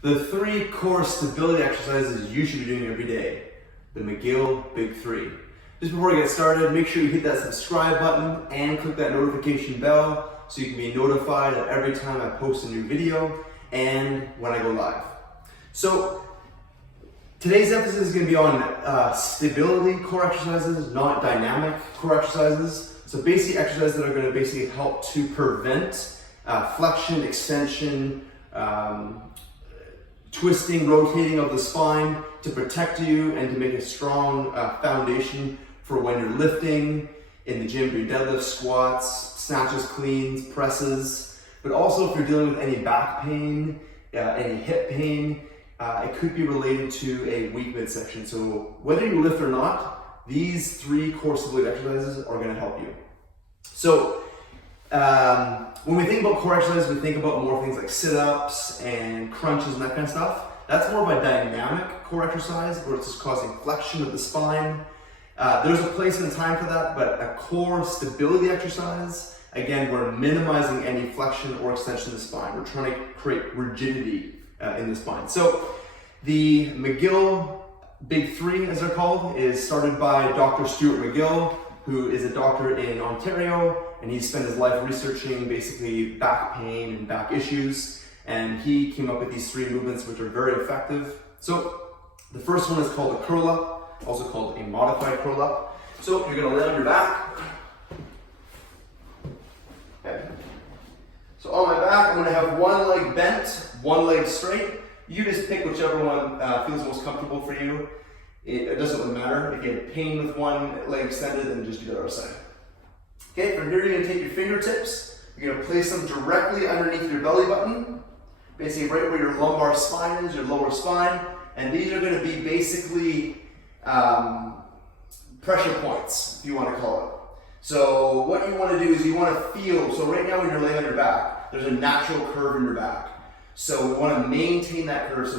The 3 core stability exercises you should be doing every day. The McGill Big 3. Just before we get started, make sure you hit that subscribe button and click that notification bell so you can be notified of every time I post a new video and when I go live. So today's emphasis is going to be on stability core exercises, not dynamic core exercises. So basic exercises that are going to basically help to prevent flexion, extension, twisting, rotating of the spine to protect you and to make a strong foundation for when you're lifting in the gym, doing deadlifts, squats, snatches, cleans, presses. But also if you're dealing with any back pain, any hip pain, it could be related to a weak midsection. So whether you lift or not, these 3 core stability exercises are going to help you. So when we think about core exercises, we think about more things like sit-ups and crunches and that kind of stuff. That's more of a dynamic core exercise where it's just causing flexion of the spine. There's a place and time for that, but a core stability exercise, again, we're minimizing any flexion or extension of the spine. We're trying to create rigidity in the spine. So the McGill Big 3, as they're called, is started by Dr. Stuart McGill, who is a doctor in Ontario, and he spent his life researching basically back pain and back issues, and he came up with these 3 movements which are very effective. So the first one is called a curl up, also called a modified curl up. So you're going to lay on your back. Okay. So on my back, I'm going to have one leg bent, one leg straight. You just pick whichever one feels most comfortable for you. It doesn't really matter. If you have pain with one leg extended, then just do the other side. Okay, from here you're going to take your fingertips, you're going to place them directly underneath your belly button, basically right where your lumbar spine is, your lower spine, and these are going to be basically pressure points, if you want to call it. So what you want to do is you want to feel, so right now when you're laying on your back, there's a natural curve in your back. So we want to maintain that curve. So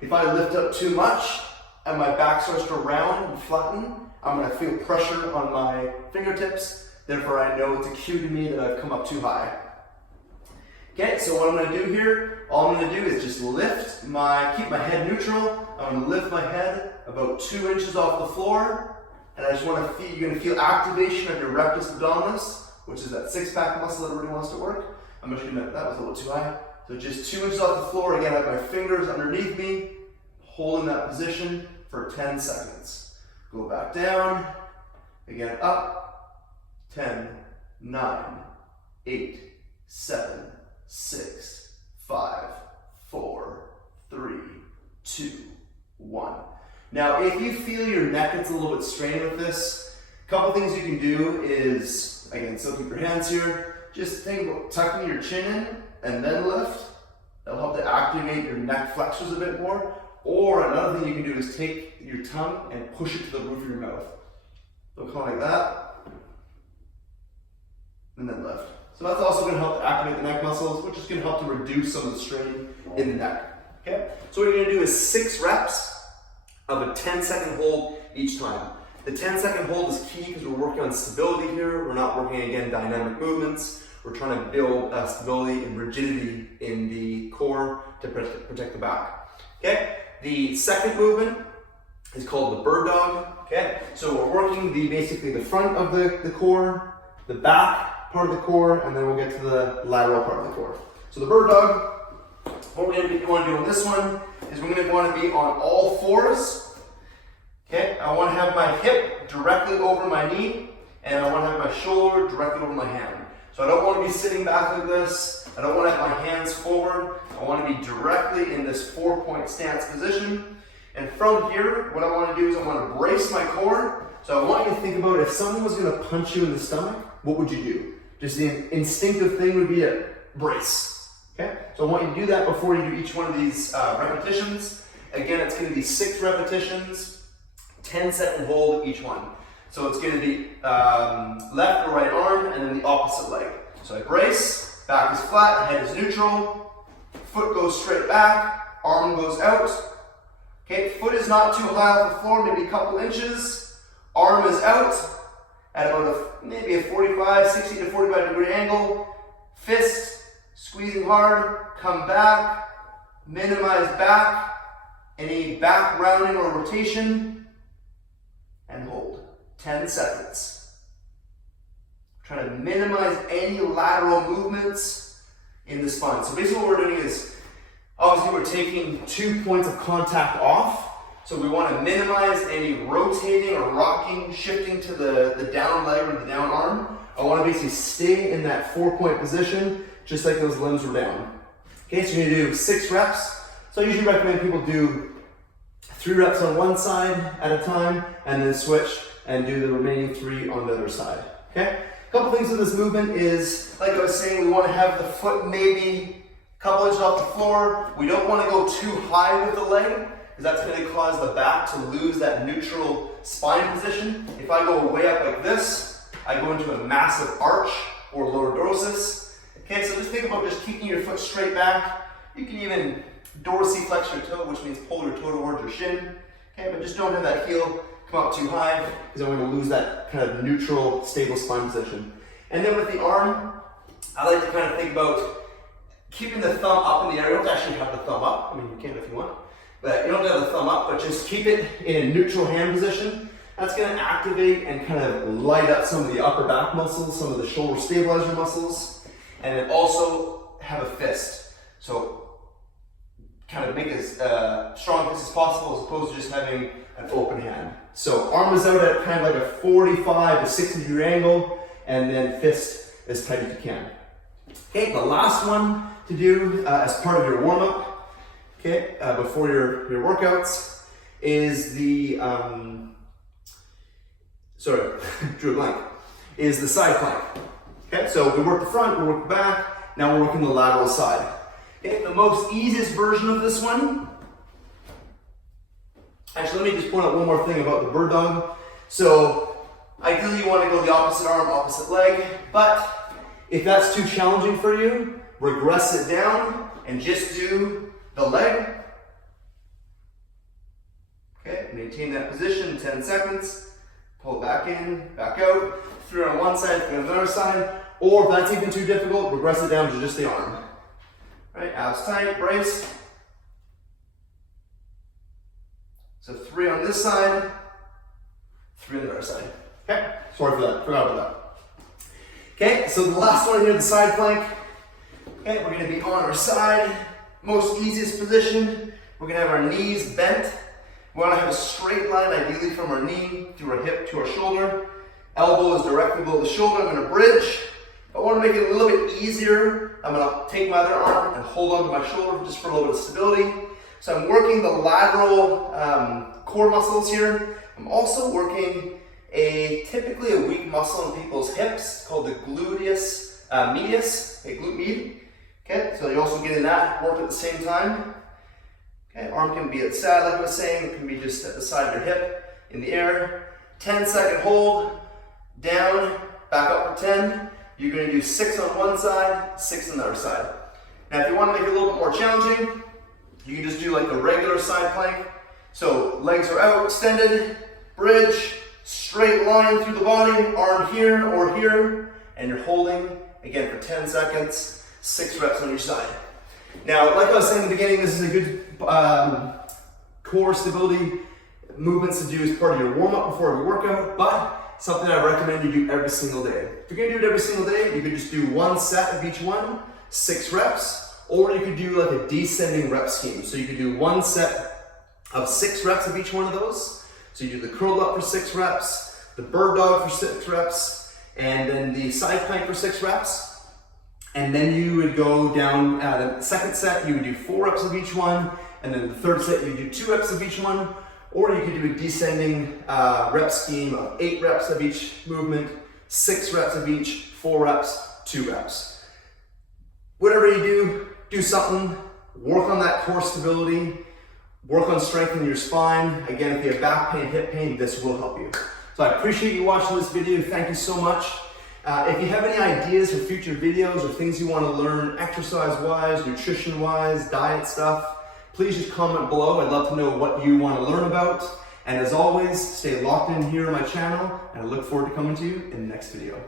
if I lift up too much and my back starts to round and flatten, I'm going to feel pressure on my fingertips. Therefore, I know it's a cue to me that I've come up too high. Okay, so what I'm going to do here, all I'm going to do is just keep my head neutral. I'm going to lift my head about 2 inches off the floor, and I just want to feel, you're going to feel activation of your rectus abdominus, which is that 6-pack muscle that everybody wants to work. I'm just going to, that was a little too high. So just 2 inches off the floor, again, I have my fingers underneath me, holding that position for 10 seconds. Go back down, again up. 10, 9, 8, 7, 6, 5, 4, 3, 2, 1. Now, if you feel your neck gets a little bit strained with this, a couple things you can do is, again, so keep your hands here, just think about tucking your chin in and then lift. That'll help to activate your neck flexors a bit more. Or another thing you can do is take your tongue and push it to the roof of your mouth. So kind of like that. And then lift. So that's also going to help to activate the neck muscles, which is going to help to reduce some of the strain in the neck. Okay? So what you're going to do is 6 reps of a 10-second hold each time. The 10-second hold is key because we're working on stability here. We're not working, again, dynamic movements. We're trying to build stability and rigidity in the core to protect the back. Okay? The second movement is called the bird dog. Okay? So we're working basically the front of the core, the back part of the core, and then we'll get to the lateral part of the core. So the bird dog, what we're going to want to do on this one is we're going to want to be on all 4s. Okay, I want to have my hip directly over my knee, and I want to have my shoulder directly over my hand. So I don't want to be sitting back like this. I don't want to have my hands forward. I want to be directly in this 4-point stance position. And from here, what I want to do is I want to brace my core. So I want you to think about if someone was going to punch you in the stomach, what would you do? Just the instinctive thing would be a brace. Okay? So I want you to do that before you do each one of these repetitions. Again, it's going to be 6 repetitions, 10-second hold each one. So it's going to be left or right arm and then the opposite leg. So I brace, back is flat, head is neutral, foot goes straight back, arm goes out. Okay, foot is not too high off the floor, maybe a couple inches. Arm is out at about maybe a 60 to 45 degree angle. Fist, squeezing hard, come back, minimize back, any back rounding or rotation, and hold. 10 seconds. Trying to minimize any lateral movements in the spine. So basically what we're doing is, obviously we're taking 2 points of contact off. So we want to minimize any rotating or rocking, shifting to the down leg or the down arm. I want to basically stay in that 4-point position, just like those limbs were down. Okay, so you're going to do 6 reps. So I usually recommend people do 3 reps on one side at a time, and then switch and do the remaining 3 on the other side. Okay? A couple things with this movement is, like I was saying, we want to have the foot maybe a couple inches off the floor. We don't want to go too high with the leg, because that's going to cause the back to lose that neutral spine position. If I go way up like this, I go into a massive arch or lordosis. Okay, so just think about just keeping your foot straight back. You can even dorsiflex your toe, which means pull your toe towards your shin. Okay, but just don't have that heel come up too high, because I'm going to lose that kind of neutral, stable spine position. And then with the arm, I like to kind of think about keeping the thumb up in the air. You don't actually have the thumb up. I mean, you can if you want. But you don't have the thumb up, but just keep it in a neutral hand position. That's going to activate and kind of light up some of the upper back muscles, some of the shoulder stabilizer muscles, and then also have a fist. So kind of make as strong fist as possible, as opposed to just having an open hand. So arm is out at kind of like a 45 to 60 degree angle, and then fist as tight as you can. Okay, the last one to do as part of your warm-up, okay, before your workouts, is the, drew a blank, is the side plank. Okay, so we work the front, we work the back, now we're working the lateral side. Okay, the most easiest version of this one, actually let me just point out one more thing about the bird dog. So ideally you want to go the opposite arm, opposite leg, but if that's too challenging for you, regress it down and just do the leg. Okay, maintain that position, 10 seconds. Pull it back in, back out. 3 on one side, 3 on the other side. Or if that's even too difficult, regress it down to just the arm. Right, abs tight, brace. So 3 on this side, 3 on the other side. Okay, sorry for that, forgot about that. Okay, so the last one here, the side plank. Okay, we're gonna be on our side, most easiest position. We're gonna have our knees bent. We wanna have a straight line, ideally from our knee to our hip to our shoulder. Elbow is directly below the shoulder. I'm gonna bridge. If I wanna make it a little bit easier, I'm gonna take my other arm and hold onto my shoulder just for a little bit of stability. So I'm working the lateral core muscles here. I'm also working typically a weak muscle in people's hips called the gluteus medius, glute med. Okay, so you're also getting that work at the same time. Okay, arm can be at the side, like I was saying, it can be just at the side of your hip, in the air. 10-second hold, down, back up for 10. You're going to do 6 on one side, 6 on the other side. Now if you want to make it a little bit more challenging, you can just do like the regular side plank. So legs are out, extended, bridge, straight line through the body, arm here or here, and you're holding, again, for 10 seconds, 6 reps on each side. Now, like I was saying in the beginning, this is a good core stability movements to do as part of your warm-up before every workout, but something I recommend you do every single day. If you're gonna do it every single day, you could just do 1 set of each one, 6 reps, or you could do like a descending rep scheme. So you could do 1 set of 6 reps of each one of those. So you do the curled up for 6 reps, the bird dog for 6 reps, and then the side plank for 6 reps. And then you would go down, the second set, you would do 4 reps of each one, and then the third set, you would do 2 reps of each one, or you could do a descending rep scheme of 8 reps of each movement, 6 reps of each, 4 reps, 2 reps. Whatever you do something, work on that core stability, work on strengthening your spine. Again, if you have back pain, hip pain, this will help you. So I appreciate you watching this video. Thank you so much. If you have any ideas for future videos or things you want to learn exercise-wise, nutrition-wise, diet stuff, please just comment below. I'd love to know what you want to learn about. And as always, stay locked in here on my channel, and I look forward to coming to you in the next video.